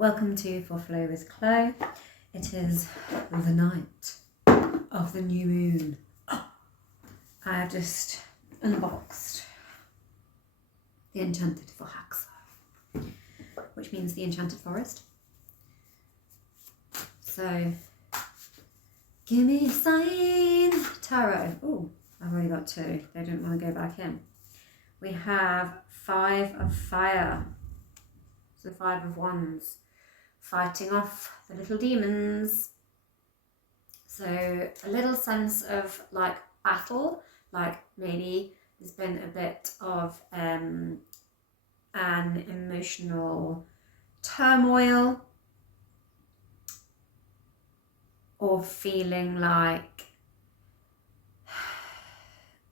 Welcome to For Flow with Chloe. It is the night of the new moon. I have just unboxed the Enchanted Forhaxa, which means the Enchanted Forest. So, give me a sign, Tarot. Oh, I've already got two. They don't want to go back in. We have 5 of Fire. So 5 of Wands. Fighting off the little demons. So a little sense of like battle, like maybe there's been a bit of an emotional turmoil, or feeling like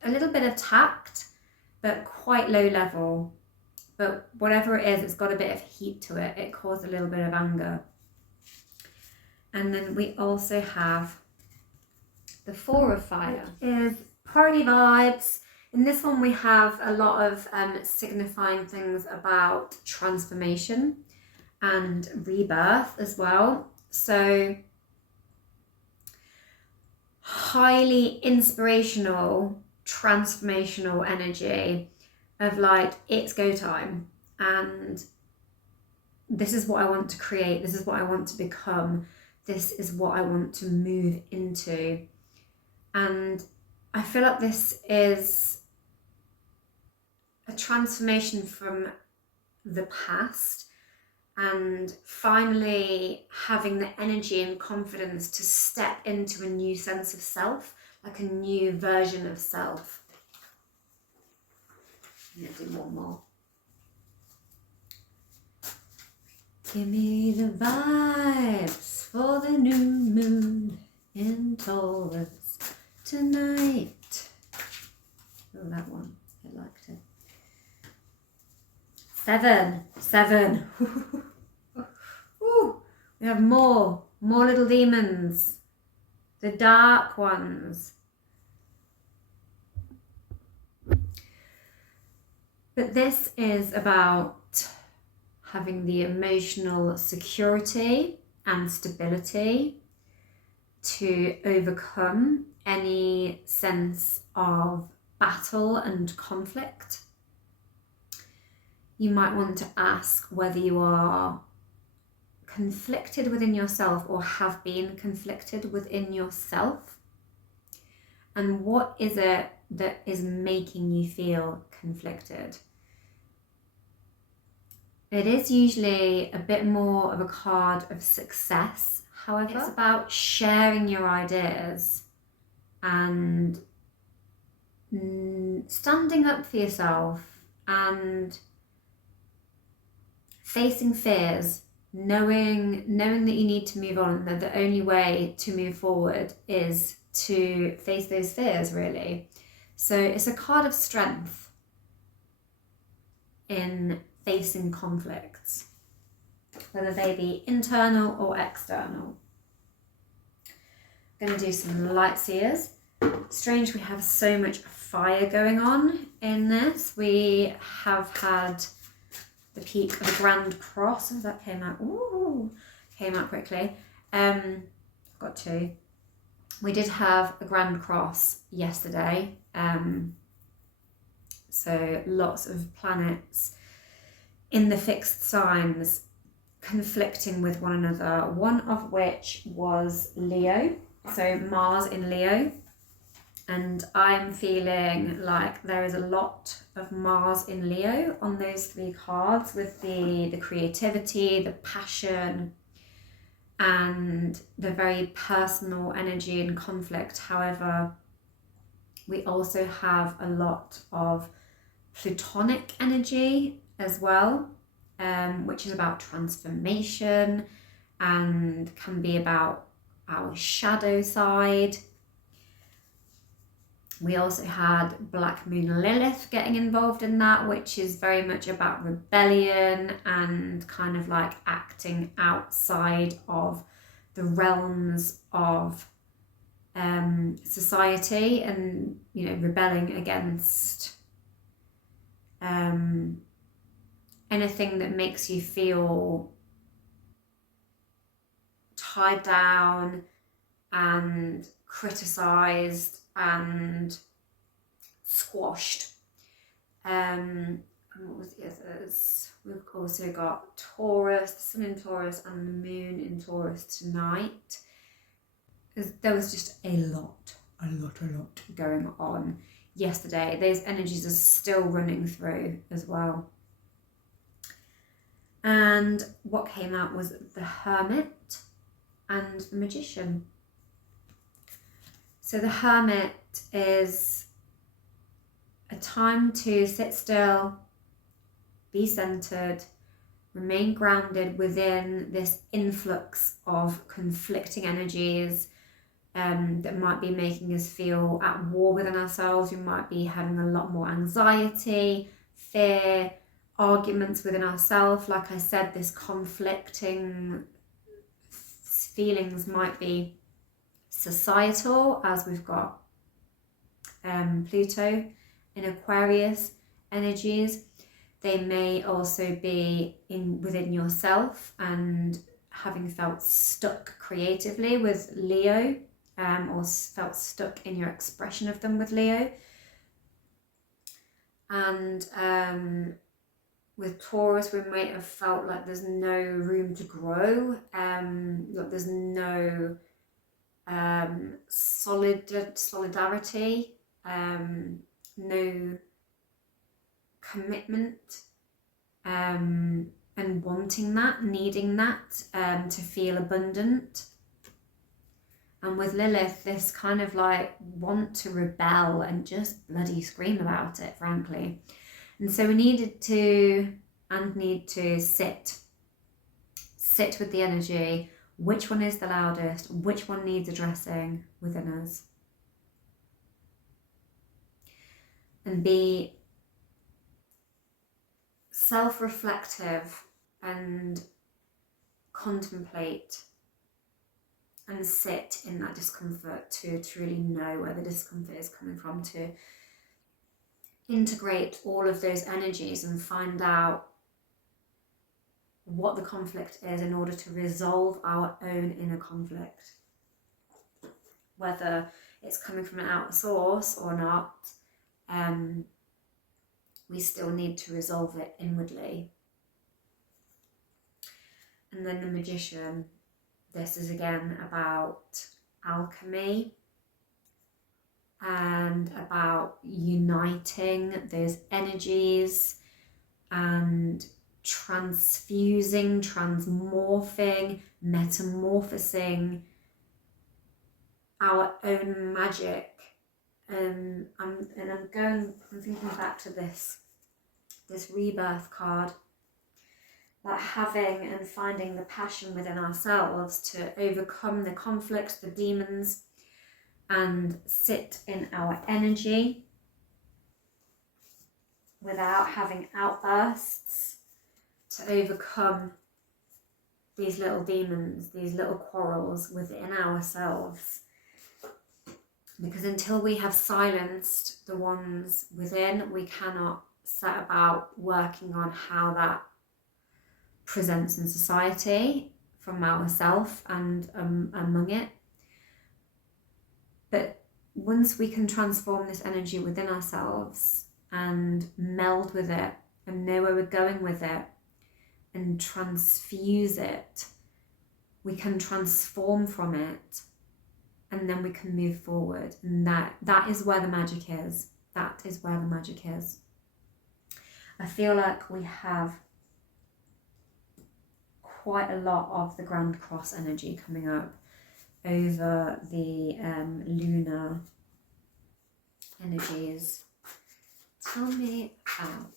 a little bit of tact, but quite low level. But whatever it is, it's got a bit of heat to it. It caused a little bit of anger. And then we also have the 4 of Fire. Which is party vibes. In this one, we have a lot of signifying things about transformation and rebirth as well. So highly inspirational, transformational energy of like, it's go time, and this is what I want to create, this is what I want to become, this is what I want to move into. And I feel like this is a transformation from the past and finally having the energy and confidence to step into a new sense of self, like a new version of self. I'm going to do one more. Give me the vibes for the new moon in Taurus tonight. Oh, that one. I liked it. 7. Ooh, we have more little demons. The dark ones. But this is about having the emotional security and stability to overcome any sense of battle and conflict. You might want to ask whether you are conflicted within yourself or have been conflicted within yourself. And what is it that is making you feel conflicted? It is usually a bit more of a card of success. However, it's about sharing your ideas and standing up for yourself and facing fears, knowing that you need to move on, that the only way to move forward is to face those fears, really. So it's a card of strength in facing conflicts, whether they be internal or external. I'm going to do some light seers. Strange, we have so much fire going on in this. We have had the peak of the Grand Cross. Oh, that came out. Ooh, came out quickly. I've got 2. We did have a Grand Cross yesterday. So lots of planets in the fixed signs conflicting with one another, one of which was Leo, so Mars in Leo. And I'm feeling like there is a lot of Mars in Leo on those 3 cards, with the creativity, the passion, and the very personal energy and conflict. However, we also have a lot of Plutonic energy as well, which is about transformation and can be about our shadow side. We also had Black Moon Lilith getting involved in that, which is very much about rebellion and kind of like acting outside of the realms of society, and, you know, rebelling against anything that makes you feel tied down and criticised and squashed. What was the others? We've also got Taurus, the Sun in Taurus and the Moon in Taurus tonight. There was just a lot going on yesterday. Those energies are still running through as well. And what came out was the Hermit and the Magician. So the Hermit is a time to sit still, be centered, remain grounded within this influx of conflicting energies that might be making us feel at war within ourselves. We might be having a lot more anxiety, fear, arguments within ourselves. Like I said, this conflicting feelings might be societal, as we've got Pluto in Aquarius energies. They may also be within yourself and having felt stuck creatively with Leo, or felt stuck in your expression of them with Leo. And with Taurus, we might have felt like there's no room to grow, like there's no solidarity, no commitment, and wanting that, needing that to feel abundant. And with Lilith, this kind of like want to rebel and just bloody scream about it, frankly. And so we need to sit with the energy. Which one is the loudest? Which one needs addressing within us? And be self-reflective and contemplate and sit in that discomfort to really know where the discomfort is coming from, to integrate all of those energies and find out what the conflict is in order to resolve our own inner conflict. Whether it's coming from an outer source or not, we still need to resolve it inwardly. And then the Magician. This is again about alchemy and about uniting those energies and transfusing, transmorphing, metamorphosing our own magic. I'm thinking back to this rebirth card. Like having and finding the passion within ourselves to overcome the conflicts, the demons, and sit in our energy without having outbursts, to overcome these little demons, these little quarrels within ourselves. Because until we have silenced the ones within, we cannot set about working on how that presents in society from ourselves and among it. But once we can transform this energy within ourselves and meld with it and know where we're going with it and transfuse it, we can transform from it, and then we can move forward. And that is where the magic is. That is where the magic is. I feel like we have quite a lot of the Grand Cross energy coming up over the lunar energies. Tell me about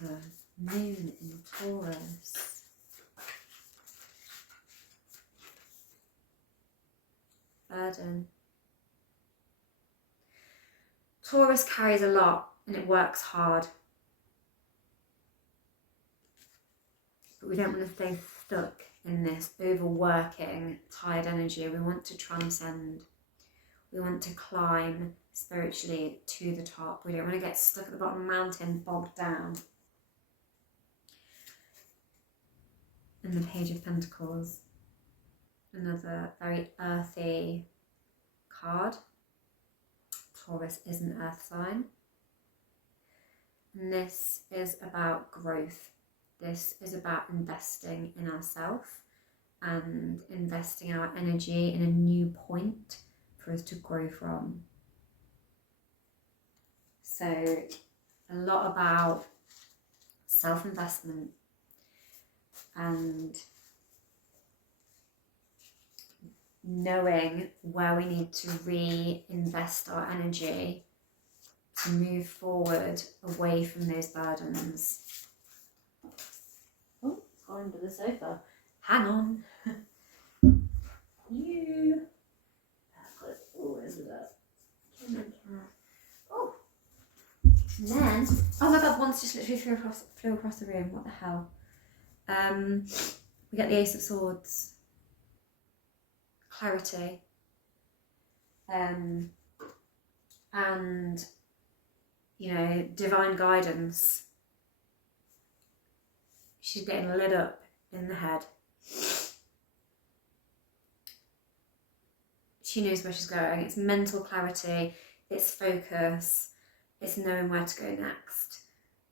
the Moon in Taurus. Burden. Taurus carries a lot and it works hard. But we don't want to stay stuck in this overworking, tired energy. We want to transcend. We want to climb spiritually to the top. We don't want to get stuck at the bottom of the mountain, bogged down. And the Page of Pentacles. another very earthy card. Taurus is an earth sign. And this is about growth. This is about investing in ourselves and investing our energy in a new point for us to grow from. So a lot about self-investment and knowing where we need to reinvest our energy to move forward away from those burdens. Oh, it's gone under the sofa. Hang on. You. Oh, is that? Oh. And then, oh my god, one's just literally flew across the room. What the hell? We get the Ace of Swords. Clarity. And, you know, divine guidance. She's getting lit up in the head. She knows where she's going. It's mental clarity, it's focus, it's knowing where to go next,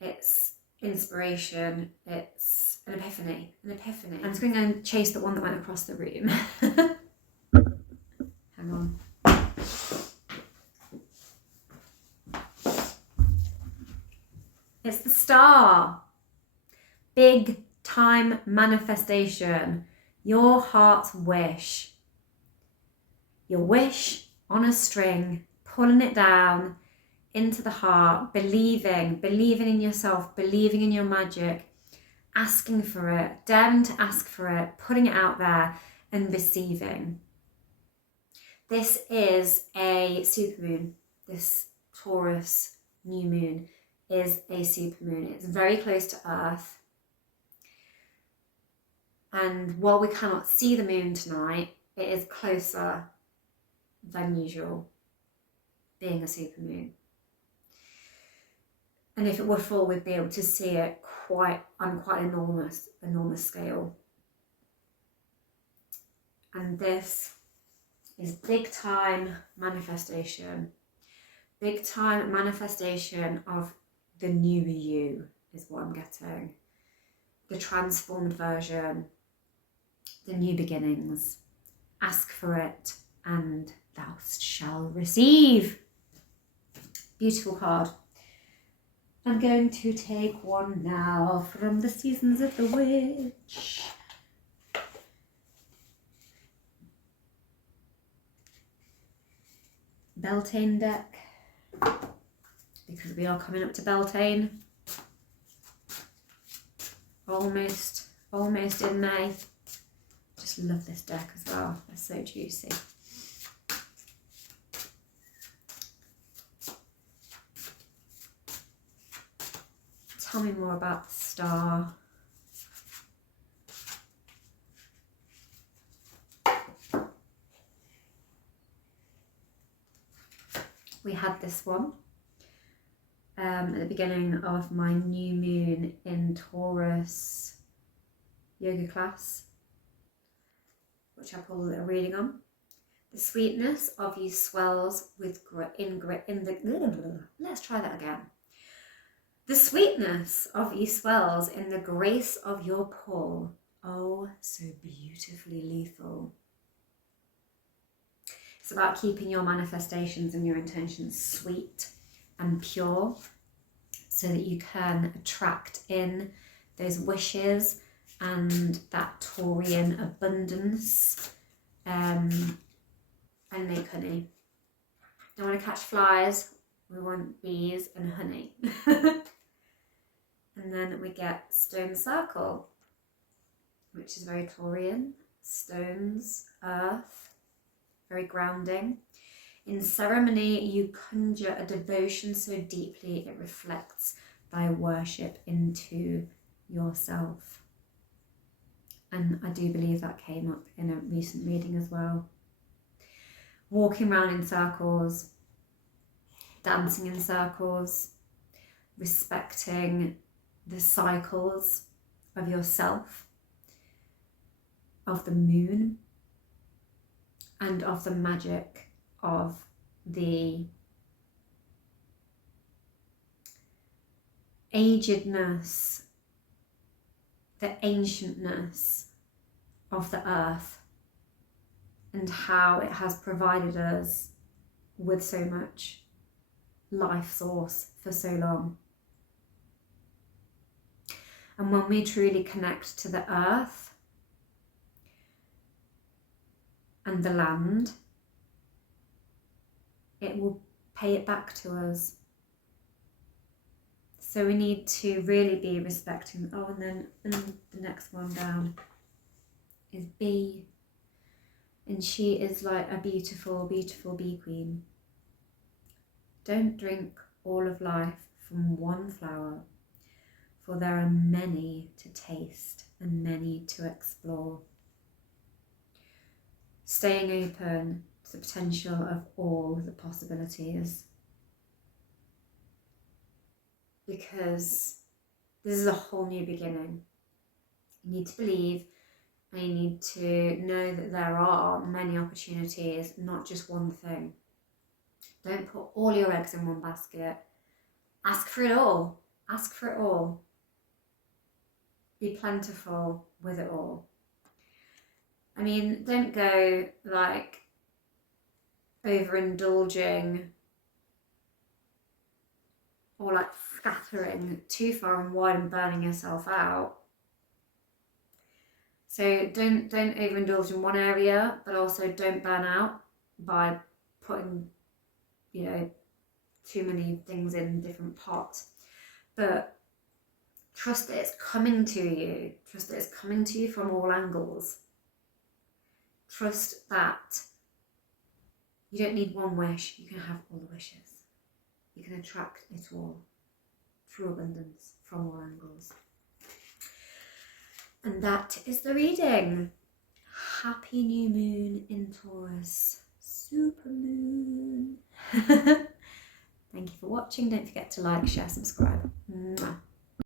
it's inspiration, it's an epiphany. I'm just going to go and chase the one that went across the room. Hang on. It's the Star. Big time manifestation. Your heart's wish. Your wish on a string, pulling it down into the heart, believing in yourself, believing in your magic, asking for it, daring to ask for it, putting it out there and receiving. This is a supermoon. This Taurus new moon is a supermoon. It's very close to Earth. And while we cannot see the moon tonight, it is closer than usual, being a supermoon. And if it were full, we'd be able to see it on quite enormous scale. And this is big time manifestation. Big time manifestation of the new you is what I'm getting. The transformed version, the new beginnings. Ask for it and thou shalt receive. Beautiful card. I'm going to take one now from the Seasons of the Witch. Beltane deck, because we are coming up to Beltane. Almost in May. Just love this deck as well. They're so juicy. Tell me more about the Star. We had this one at the beginning of my new moon in Taurus yoga class, which I pulled a little reading on. The sweetness of you swells with let's try that again. The sweetness of you swells in the grace of your pull, oh so beautifully lethal. It's about keeping your manifestations and your intentions sweet and pure so that you can attract in those wishes and that Taurian abundance and make honey. Don't want to catch flies, we want bees and honey. And then we get Stone Circle, which is very Taurian. Stones, earth, very grounding. In ceremony, you conjure a devotion so deeply it reflects thy worship into yourself. And I do believe that came up in a recent reading as well. Walking around in circles, dancing in circles, respecting the cycles of yourself, of the moon, and of the magic of the agedness, the ancientness of the earth, and how it has provided us with so much life source for so long. And when we truly connect to the earth and the land, it will pay it back to us. So we need to really be respecting. Oh, and then the next one down is bee. And she is like a beautiful, beautiful bee queen. Don't drink all of life from one flower, for there are many to taste and many to explore. Staying open to the potential of all the possibilities. Because this is a whole new beginning. You need to believe, and you need to know that there are many opportunities, not just one thing. Don't put all your eggs in one basket. Ask for it all. Ask for it all. Be plentiful with it all. I mean, don't go like overindulging or like scattering too far and wide and burning yourself out. So don't overindulge in one area, but also don't burn out by putting, you know, too many things in different pots. But trust that it's coming to you. Trust that it's coming to you from all angles. Trust that you don't need one wish, you can have all the wishes. You can attract it all. True abundance from all angles. And that is the reading. Happy new moon in Taurus. Super moon. Thank you for watching. Don't forget to like, share, subscribe. Mwah.